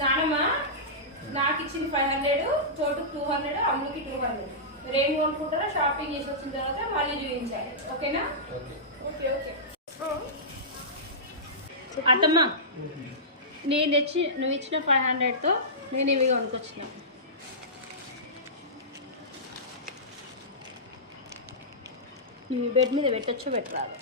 నానమ్మ నాకు ఇచ్చింది 500, చోటుకు 200, అమ్ముకి 200. రేం కొనుక్కుంటారో షాపింగ్ చేసి వచ్చిన తర్వాత మళ్ళీ చూపించాలి. ఓకేనా? Okay okay. అత్తమ్మ, నువ్వు ఇచ్చిన 500తో నేను ఇవి కొనుక్కొచ్చిన. నువ్వు బెడ్ మీద పెట్టచ్చో పెట్టరాదు.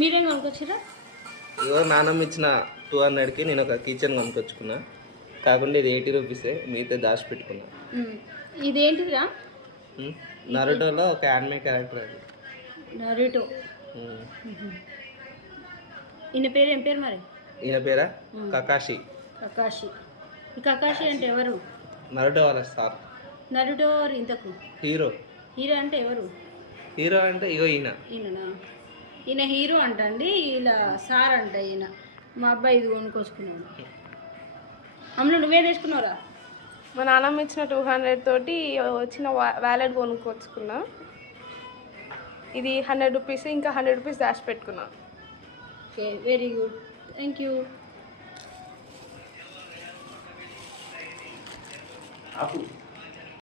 మీరేం కొనుక్కొచ్చారా? ఇవో నాన్నమ్మ ఇచ్చిన 200కి నేను ఒక కిచెన్ కొనుక్కొచ్చుకున్నా. కాకుండా ఇది 80 రూపీసే, మిగతా దాచిపెట్టుకున్నా. ఇదేంటిదిరా? నరుటోలో ఒక యానిమే క్యారెక్టర్ అది. నరుటో. ఈయన పేరు ఏం పేరు మరి? ఈయన పేరా కకాషి. కకాషి. ఈ కకాషి అంటే ఎవరు? నరుటో వాళ్ళ సార్. నరుటో ఇంతకు హీరో. హీరో అంటే ఎవరు? హీరో అంటే ఇగో ఈయన. ఈయననా? ఈయన హీరో అంట అండి, ఇలా సార్ అంట ఈయన. మా అబ్బాయి ఇది కొనుక్కొచ్చుకున్నాడు. అమ్ములు నువ్వే తెచ్చుకున్నావురా? మా నాన్నమ్మ ఇచ్చిన 200 తోటి వచ్చిన వ్యాలెట్ కొనుక్కొచ్చుకున్నా. ఇది 100 రూపీస్, ఇంకా 100 రూపీస్ దాచిపెట్టుకున్నా. Okay, very good, thank you. ఆపు.